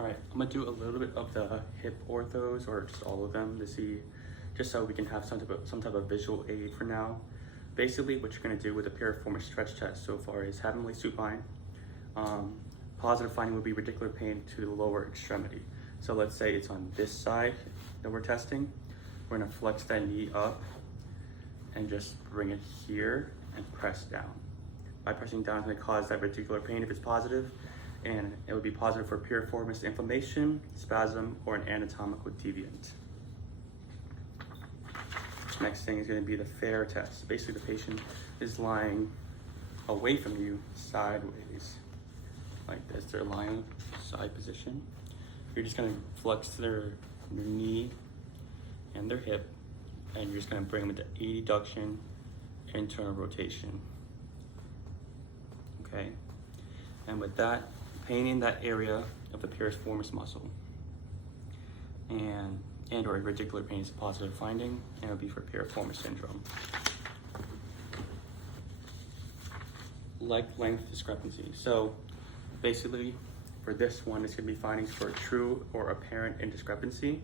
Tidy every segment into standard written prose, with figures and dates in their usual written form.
All right, I'm gonna do a little bit of the hip orthos, or just all of them, to see, just so we can have some type of visual aid for now. Basically, what you're gonna do with the piriformis stretch test so far is have them lay supine. Positive finding would be radicular pain to the lower extremity. So let's say it's on this side that we're testing. We're gonna flex that knee up and just bring it here and press down. By pressing down, it's gonna cause that radicular pain if it's positive, and it would be positive for piriformis inflammation, spasm, or an anatomical deviant. Next thing is going to be the fair test. Basically, the patient is lying away from you sideways, like this. They're lying side position. You're just going to flex their knee and their hip, and you're just going to bring them into adduction, internal rotation. Okay, and with that, painting that area of the piriformis muscle, and or radicular pain is a positive finding, and it would be for piriformis syndrome. Leg length discrepancy. So basically, for this one, it's going to be findings for true or apparent indiscrepancy.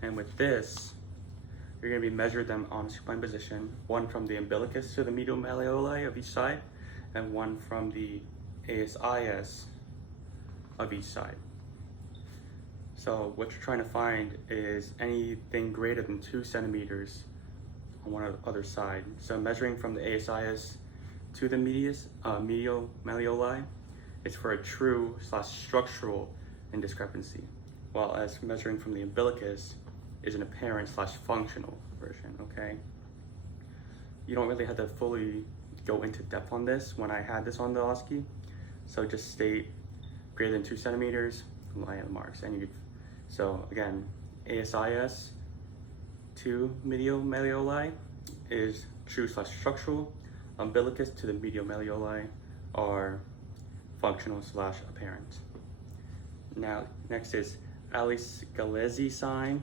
And with this, you're going to be measuring them on supine position, one from the umbilicus to the medial malleoli of each side, and one from the ASIS of each side. So what you're trying to find is anything greater than 2 centimeters on one or the other side. So measuring from the ASIS to the medial malleoli is for a true / structural indiscrepancy, while as measuring from the umbilicus is an apparent / functional version, okay? You don't really have to fully go into depth on this when I had this on the OSCE, so just state greater than 2 centimeters, line the marks, and you could. So again, ASIS to medial malleoli is true / structural. Umbilicus to the medial malleoli are functional / apparent. Now, next is Alice Galezi sign.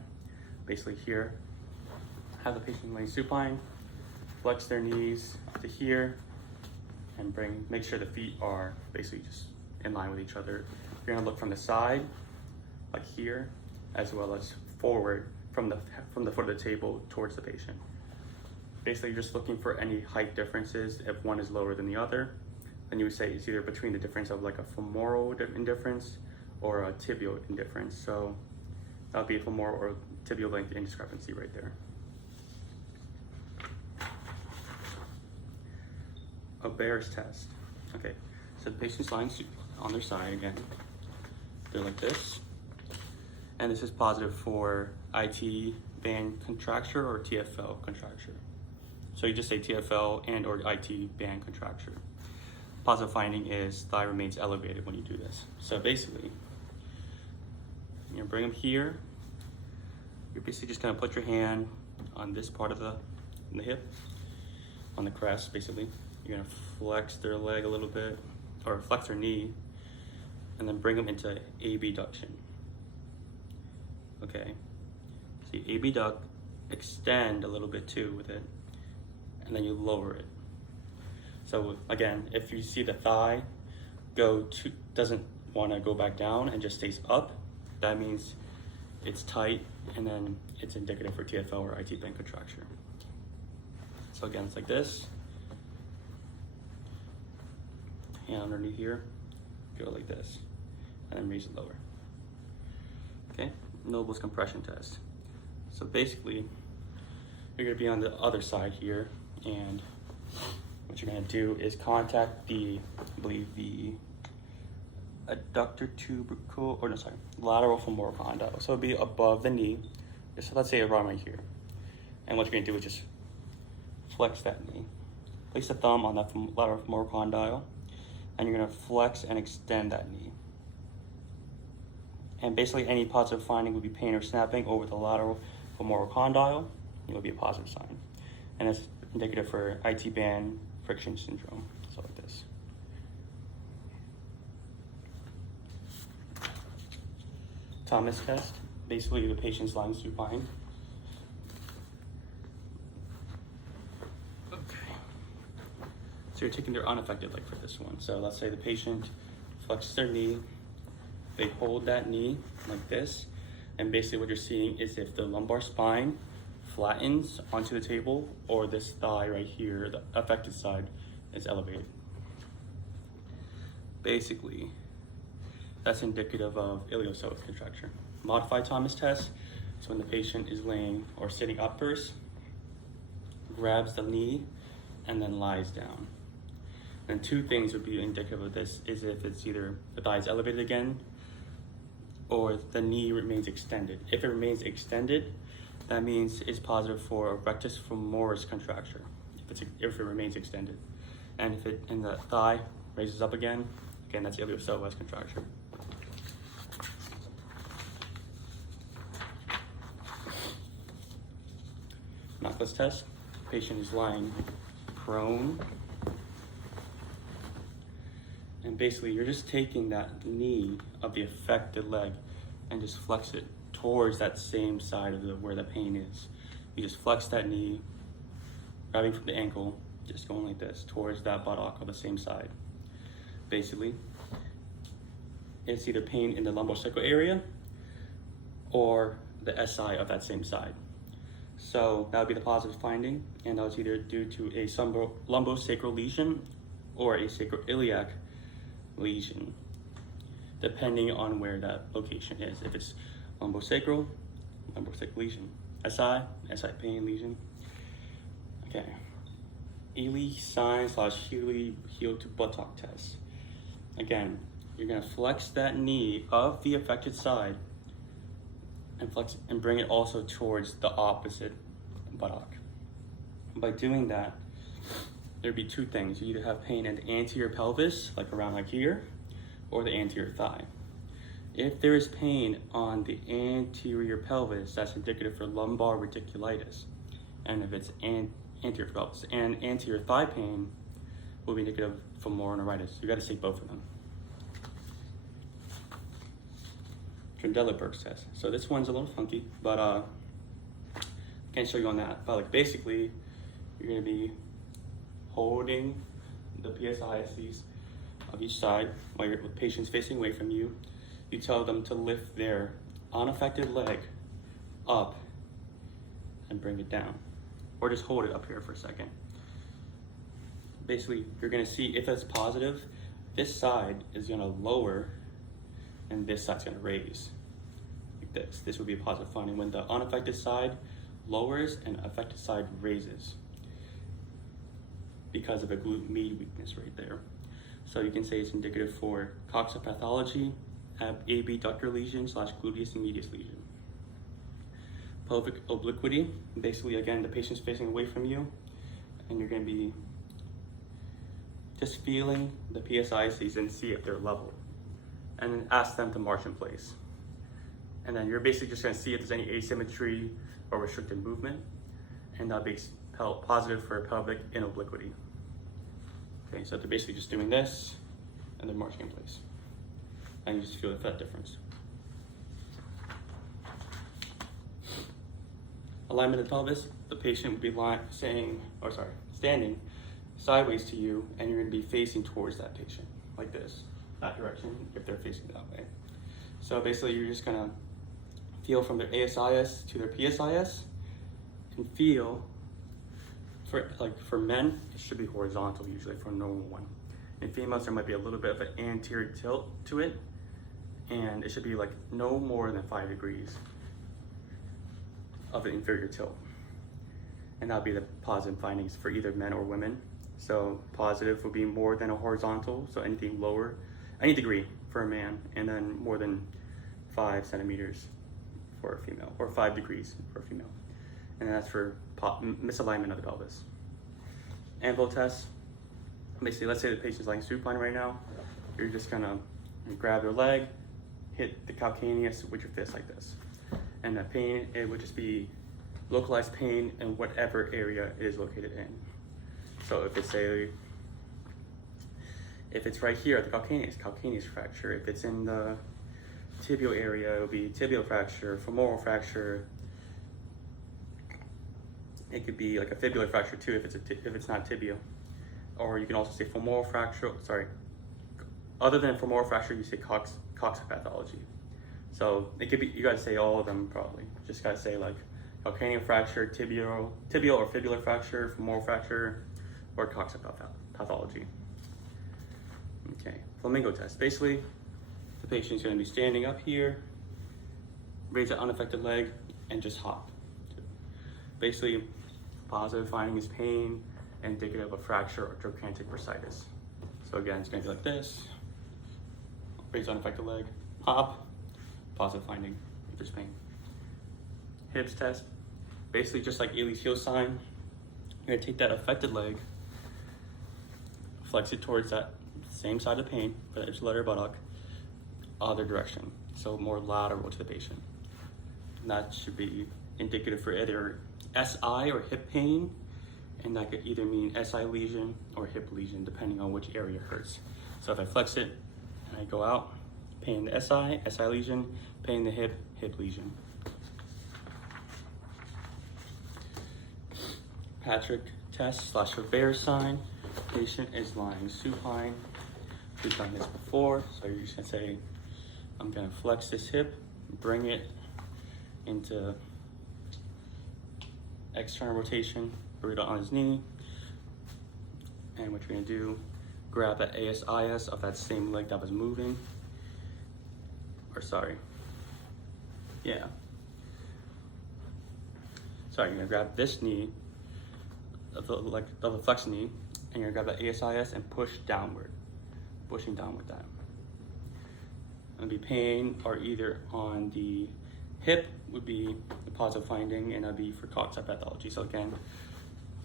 Basically here, have the patient lay supine, flex their knees to here, and make sure the feet are basically just in line with each other. You're gonna look from the side, like here, as well as forward from the foot of the table towards the patient. Basically, you're just looking for any height differences. If one is lower than the other, then you would say it's either between the difference of like a femoral indifference or a tibial indifference. So that would be a femoral or tibial length indiscrepancy right there. A Bear's test. Okay, so the patient's lying on their side again. They're like this. And this is positive for IT band contracture or TFL contracture. So you just say TFL and or IT band contracture. Positive finding is thigh remains elevated when you do this. So basically, you're gonna bring them here. You're basically just gonna put your hand on this part of the hip, on the crest basically. You're gonna flex their leg a little bit, or flex their knee, and then bring them into abduction. Okay, so you abduct, extend a little bit too with it, and then you lower it. So again, if you see the thigh doesn't want to go back down and just stays up, that means it's tight, and then it's indicative for TFL or IT band contracture. So again, it's like this. Hand underneath here, go like this, and then raise it lower. Okay, Noble's compression test. So basically, you're gonna be on the other side here, and what you're gonna do is contact the adductor tubercle, lateral femoral condyle. So it'll be above the knee. So let's say around right here. And what you're gonna do is just flex that knee. Place the thumb on that lateral femoral condyle, and you're gonna flex and extend that knee. And basically any positive finding would be pain or snapping over the lateral femoral condyle. It would be a positive sign. And it's indicative for IT band friction syndrome, so like this. Thomas test, basically the patient's lying supine. Okay. So you're taking their unaffected leg for this one. So let's say the patient flexes their knee, they hold that knee like this, and basically what you're seeing is if the lumbar spine flattens onto the table, or this thigh right here, the affected side, is elevated. Basically, that's indicative of iliopsoas contracture. Modified Thomas test is when the patient is laying or sitting up first, grabs the knee, and then lies down. And two things would be indicative of this is if it's either the thigh is elevated again or the knee remains extended. If it remains extended, that means it's positive for a rectus femoris contracture, if it remains extended. And if the thigh raises up again, that's iliopsoas contracture. Knuckles test. Patient is lying prone. And basically you're just taking that knee of the affected leg and just flex it towards that same side of where the pain is. You just flex that knee, grabbing from the ankle, just going like this towards that buttock on the same side. Basically, it's either pain in the lumbosacral area or the SI of that same side. So that would be the positive finding, and that was either due to a lumbosacral lesion or a sacroiliac lesion, depending on where that location is. If it's lumbosacral lesion. SI pain lesion. Okay. Ely sign / Healy heel to buttock test. Again, you're gonna flex that knee of the affected side and flex and bring it also towards the opposite buttock. By doing that, there'd be two things. You either have pain in the anterior pelvis, like around like here, or the anterior thigh. If there is pain on the anterior pelvis, that's indicative for lumbar radiculitis. And if it's anterior pelvis and anterior thigh pain, will be indicative of femoral neuritis. You gotta say both of them. Trendelenburg's test. So this one's a little funky, but can't show you on that. But like basically, you're gonna be holding the PSISs of each side while the patient's facing away from you. You tell them to lift their unaffected leg up and bring it down, or just hold it up here for a second. Basically, you're gonna see if it's positive, this side is gonna lower and this side's gonna raise, like this. This would be a positive finding when the unaffected side lowers and affected side raises because of a glute med weakness right there. So you can say it's indicative for coxopathology, abductor lesion / gluteus medius lesion. Pelvic obliquity, basically again, the patient's facing away from you and you're gonna be just feeling the PSISs and see if they're level. And then ask them to march in place. And then you're basically just gonna see if there's any asymmetry or restricted movement, and that'll be positive for pelvic inobliquity. Okay, so they're basically just doing this, and they're marching in place. And you just feel that difference. Alignment of the pelvis, the patient would be standing sideways to you, and you're gonna be facing towards that patient, like this. That direction if they're facing that way. So basically you're just gonna feel from their ASIS to their PSIS and feel for men, it should be horizontal usually for a normal one. In females, there might be a little bit of an anterior tilt to it, and it should be like no more than 5 degrees of an inferior tilt. And that'll be the positive findings for either men or women. So positive would be more than a horizontal, so anything lower, any degree for a man, and then more than 5 centimeters for a female, or 5 degrees for a female. And that's for misalignment of the pelvis. Anvil test, basically let's say the patient's lying supine right now, you're just gonna grab their leg, hit the calcaneus with your fist like this. And that pain, it would just be localized pain in whatever area it is located in. So if it's right here at the calcaneus fracture. If it's in the tibial area, it'll be tibial fracture, femoral fracture. It could be like a fibular fracture too if it's not tibial. Or you can also say femoral fracture, Other than femoral fracture, you say coccyx pathology. So it could be, you gotta say all of them probably. Just gotta say like calcaneal fracture, tibial or fibular fracture, femoral fracture, or coccyx pathology. Okay, flamingo test. Basically, the patient's gonna be standing up here, raise an unaffected leg, and just hop. Basically, positive finding is pain, indicative of fracture or trochanteric bursitis. So again, it's gonna be like this, raise unaffected leg, hop, positive finding if there's pain. Hips test, basically just like Achilles heel sign, you're gonna take that affected leg, flex it towards that same side of pain, for the ipsilateral buttock, other direction, so more lateral to the patient. And that should be indicative for either SI or hip pain, and that could either mean SI lesion or hip lesion, depending on which area hurts. So if I flex it and I go out, pain the SI lesion, pain the hip lesion. Patrick test / Revere sign. Patient is lying supine. We've done this before, so you're just gonna say, I'm gonna flex this hip, bring it into external rotation, put it on his knee, and what you're gonna do, grab the ASIS of that same leg that was moving, you're gonna grab this knee, of the flexed knee, and you're gonna grab the ASIS and pushing downward that. It'll be pain, or either on the hip would be the positive finding, and that'd be for coccyx pathology. So again,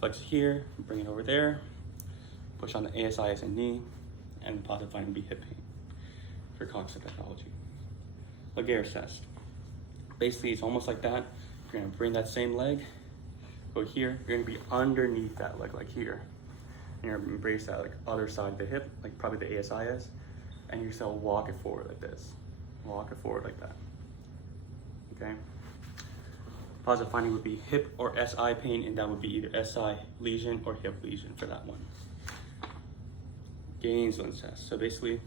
flex here, bring it over there, push on the ASIS and knee, and the positive finding would be hip pain for coccyx pathology. Laguerre test. Basically, it's almost like that. You're gonna bring that same leg, go here, you're gonna be underneath that leg, like here. And you're gonna embrace that like other side of the hip, like probably the ASIS, and you just walk it forward like this. Walk it forward like that. Okay? Positive finding would be hip or SI pain, and that would be either SI lesion or hip lesion for that one. Gainsland's test. So basically,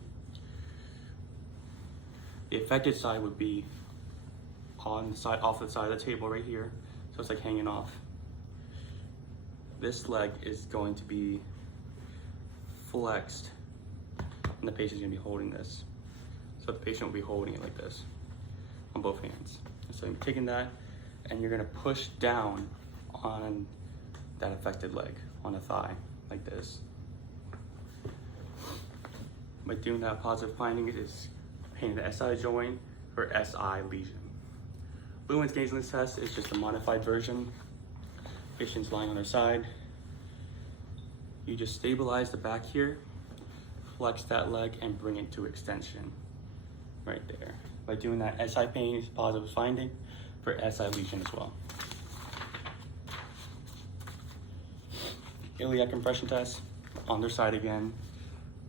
the affected side would be on the side, off the side of the table right here. So it's like hanging off. This leg is going to be flexed, and the patient's gonna be holding this. So the patient will be holding it like this on both hands. So you're taking that, and you're gonna push down on that affected leg, on the thigh, like this. By doing that, positive finding is pain in the SI joint or SI lesion. Lewis-Gainsland's test is just a modified version. Patient's lying on their side. You just stabilize the back here, flex that leg, and bring it to extension right there. By doing that, SI pain is positive finding for SI lesion as well. Iliac compression test, on their side again,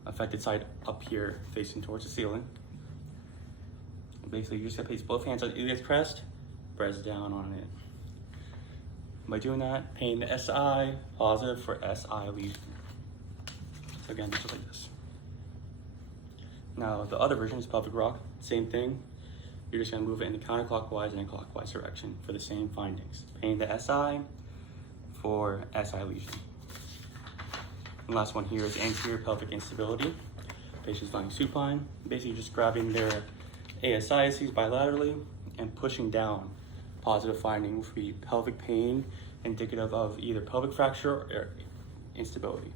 affected side up here facing towards the ceiling. Basically, you just gotta place both hands on the iliac crest, press down on it. By doing that, pain the SI, positive for SI lesion. So again, just like this. Now, the other version is pelvic rock, same thing. You're just gonna move it in the counterclockwise and clockwise direction for the same findings. Pain the SI for SI lesion. And last one here is anterior pelvic instability. Patient's lying supine. Basically just grabbing their ASIs bilaterally and pushing down. Positive finding would be pelvic pain, indicative of either pelvic fracture or instability.